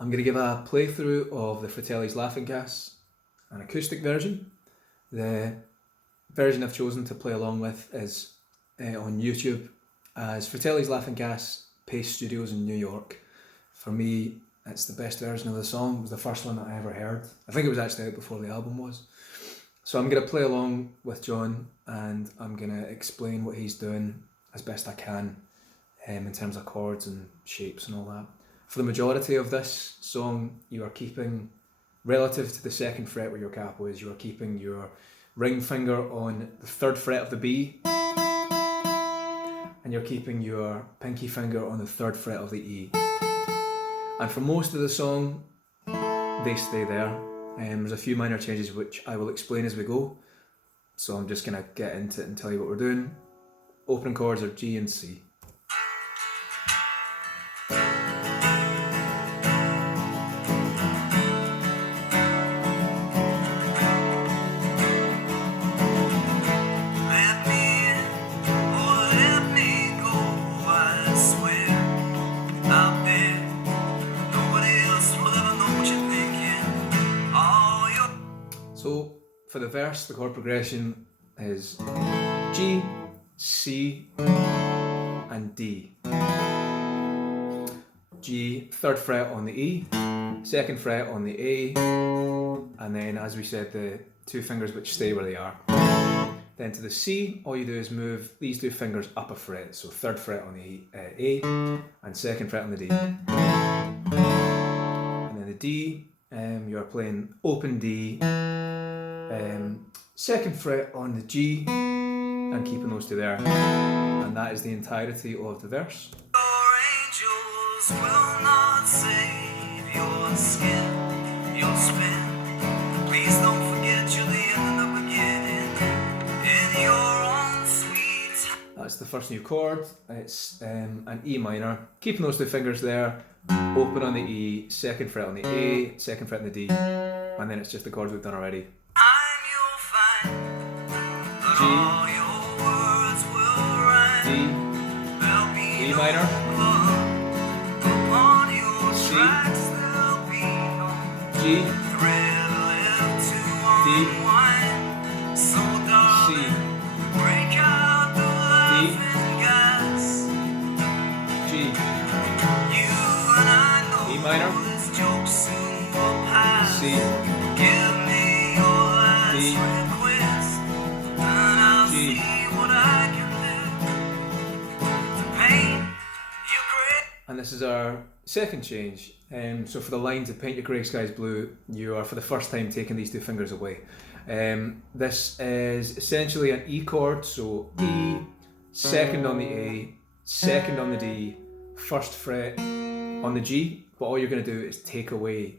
I'm going to give a playthrough of the Fratelli's Laughing Gas, an acoustic version. The version I've chosen to play along with is on YouTube as Fratelli's Laughing Gas Pace Studios in New York. For me, it's the best version of the song. It was the first one that I ever heard. I think it was actually out before the album was. So I'm going to play along with John and I'm going to explain what he's doing as best I can in terms of chords and shapes and all that. For the majority of this song, you are keeping, relative to the second fret where your capo is, you are keeping your ring finger on the third fret of the B, and you're keeping your pinky finger on the third fret of the E. And for most of the song, they stay there. There's a few minor changes which I will explain as we go. So I'm just going to get into it and tell you what we're doing. Opening chords are G and C. So for the verse, the chord progression is G, C, and D. G, third fret on the E, second fret on the A, and then, as we said, the two fingers which stay where they are. Then to the C, all you do is move these two fingers up a fret, so third fret on the A, and second fret on the D. And then the D, you're playing open D, second fret on the G, and keeping those two there. And that is the entirety of the verse. Your angels will not save your skin, your spin. Please don't forget you're the end and the beginning in your own sweet. That's the first new chord. It's an E minor. Keeping those two fingers there, open on the E, second fret on the A, second fret on the D, and then it's just the chords we've done already. G, D, E minor, C, G, D, C, D, G, E minor, C, D, and this is our second change. So for the line to paint your grey skies blue, you are for the first time taking these two fingers away. This is essentially an E chord, so E, second on the A, second on the D, first fret on the G, but all you're going to do is take away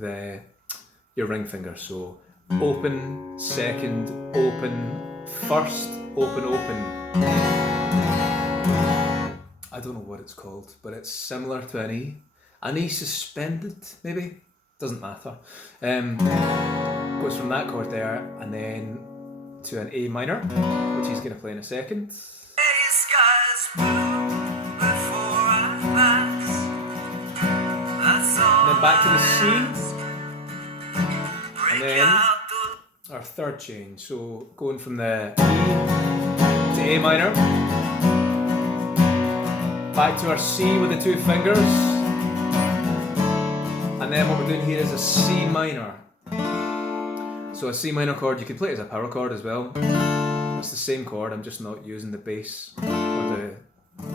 your ring finger. So open, second, open, first, open, open. I don't know what it's called, but it's similar to an E. An E suspended, maybe? Doesn't matter. Goes from that chord there, and then to an A minor, which he's going to play in a second. And then back to the C. And then our third change. So going from the E to A minor. Back to our C with the two fingers, and then what we're doing here is a C minor. So a C minor chord, you can play it as a power chord as well. It's the same chord, I'm just not using the bass or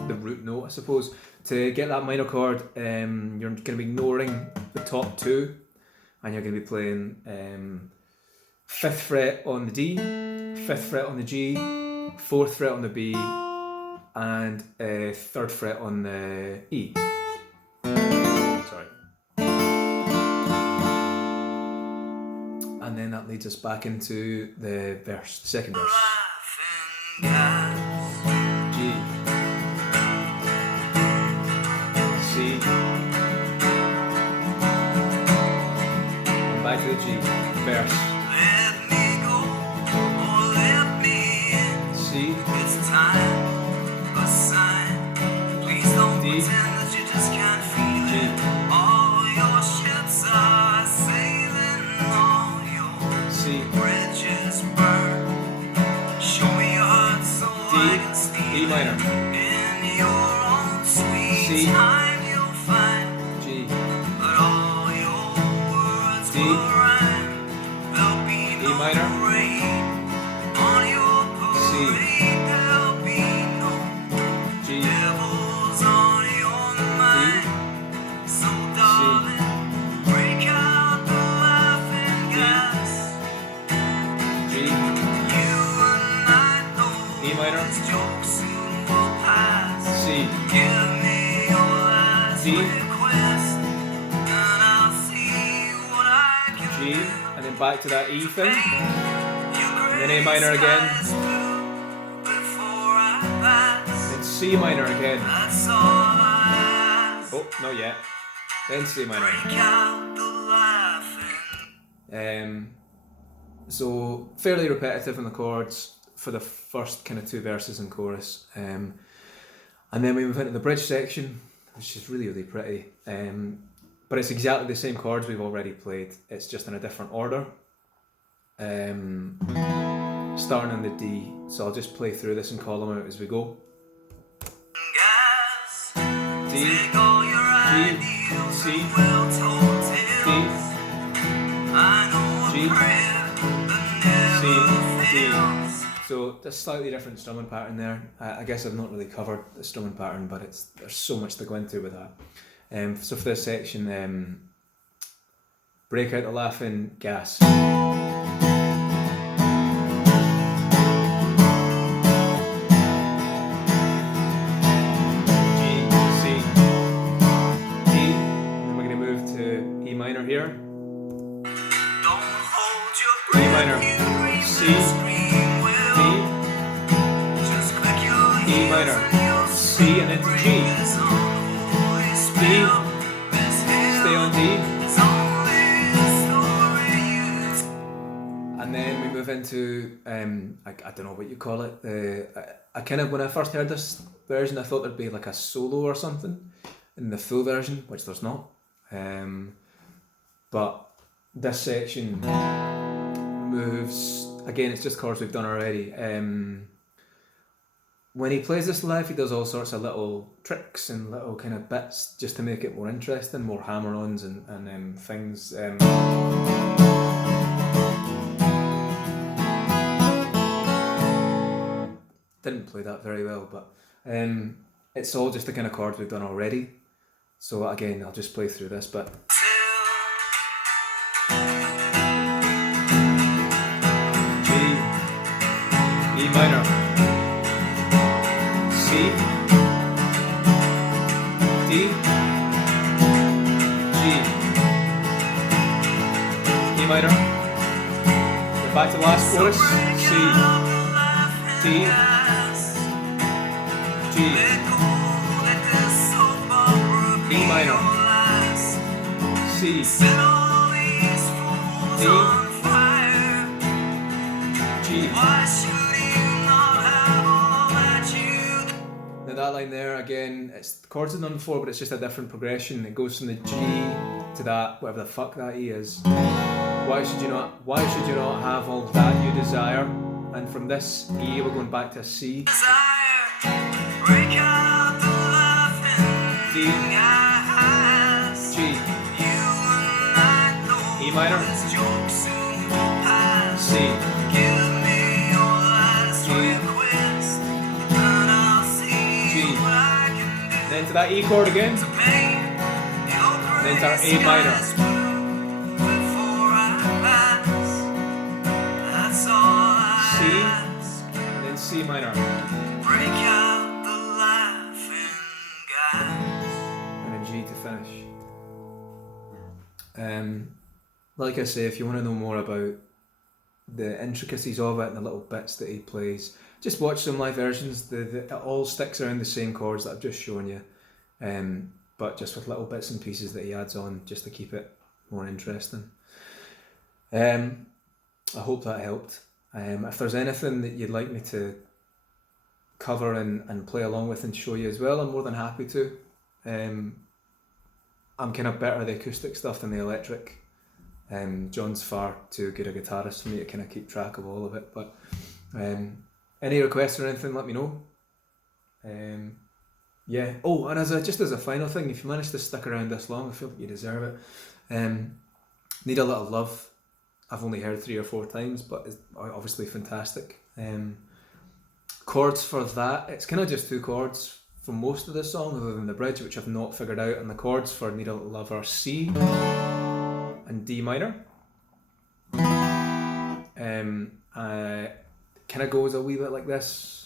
the root note, I suppose. To get that minor chord, you're going to be ignoring the top two, and you're going to be playing 5th fret on the D, 5th fret on the G, 4th fret on the B, and 3rd fret on the E. Sorry. And then that leads us back into the verse, the second verse. G, C, and back to the G, verse. C, it's time. D, G, G, time you'll find G, that all your words D, will rhyme. There'll be E no minor, rain on your C, parade. There'll be no G, devils on your D, mind. So darling, break out the laughing gas. G, You and I know E minor, this joke soon will pass. C, Give me your last D, request, and I'll see what I can G, do. and then back to that E thing, And then A minor again. Before I pass, then C minor again. that's all I ask. Oh, not yet. Then C minor. Break out the laughing. So fairly repetitive in the chords for the first kind of two verses and chorus, and then we move into the bridge section, which is really pretty. But it's exactly the same chords we've already played. It's just in a different order. Starting on the D. So I'll just play through this and call them out as we go. Gas. D, Take all your G, ideals C, and well-told D, tales. I know a G, prayer that never C, D. fails. So a slightly different strumming pattern there. I guess I've not really covered the strumming pattern, but there's so much to go into with that. So for this section, break out the laughing gas. G, C, D. Then we're going to move to E minor here. Don't hold your E breath, minor, you C, scream, scream, well, D, just click your E heels minor, and you'll C, and then to G. bring us unholy spell. This Stay on hell D, is only a story you and then we move into I don't know what you call it. I kind of, when I first heard this version, I thought there'd be like a solo or something in the full version, which there's not. But this section moves again. It's just chords we've done already. When he plays this live, he does all sorts of little tricks and little kind of bits just to make it more interesting, more hammer-ons and things. Didn't play that very well, but it's all just the kind of chords we've done already. So again, I'll just play through this bit. G, E minor, C, D, G, E minor, then back to the last chorus, C, D, G, E minor, C, D, G. Now that line there, again, it's the chords I've done before, but it's just a different progression. It goes from the G to that, whatever the fuck that E is. Why should you not have all that you desire? And from this E, we're going back to a C. D, G, E minor, C, G, then to that E chord again, then to our A minor, C, then C minor, Break out the laughing gas. and then G to finish. Like I say, if you want to know more about the intricacies of it and the little bits that he plays, just watch some live versions. It all sticks around the same chords that I've just shown you, but just with little bits and pieces that he adds on just to keep it more interesting. I hope that helped. If there's anything that you'd like me to cover and play along with and show you as well, I'm more than happy to. I'm kind of better at the acoustic stuff than the electric. John's far too good a guitarist for me to kind of keep track of all of it, but any requests or anything, let me know. Yeah. Oh, and just as a final thing, if you manage to stick around this long, I feel like you deserve it. Need a Little Love. I've only heard 3 or 4 times, but it's obviously fantastic. Chords for that, it's kind of just 2 chords for most of the song, other than the bridge, which I've not figured out. And the chords for Need a Little Love are C and D minor. Kind of goes a wee bit like this.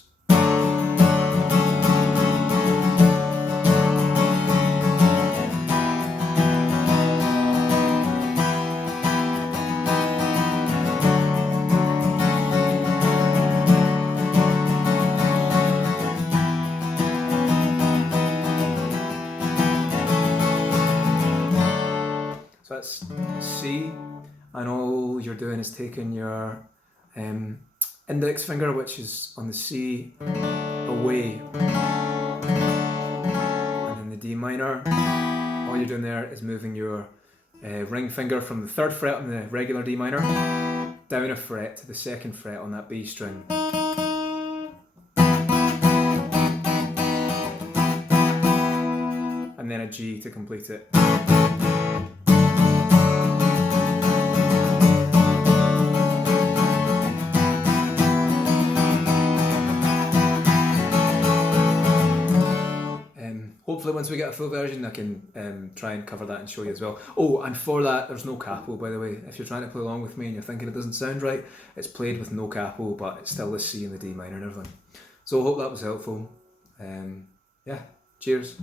So that's C, and all you're doing is taking your index finger, which is on the C, away, and then the D minor. All you're doing there is moving your ring finger from the 3rd fret on the regular D minor down a fret to the 2nd fret on that B string. And then a G to complete it. Hopefully once we get a full version I can try and cover that and show you as well. Oh, and for that there's no capo, by the way. If you're trying to play along with me and you're thinking it doesn't sound right, it's played with no capo, but it's still the C and the D minor and everything. So I hope that was helpful. Yeah, cheers.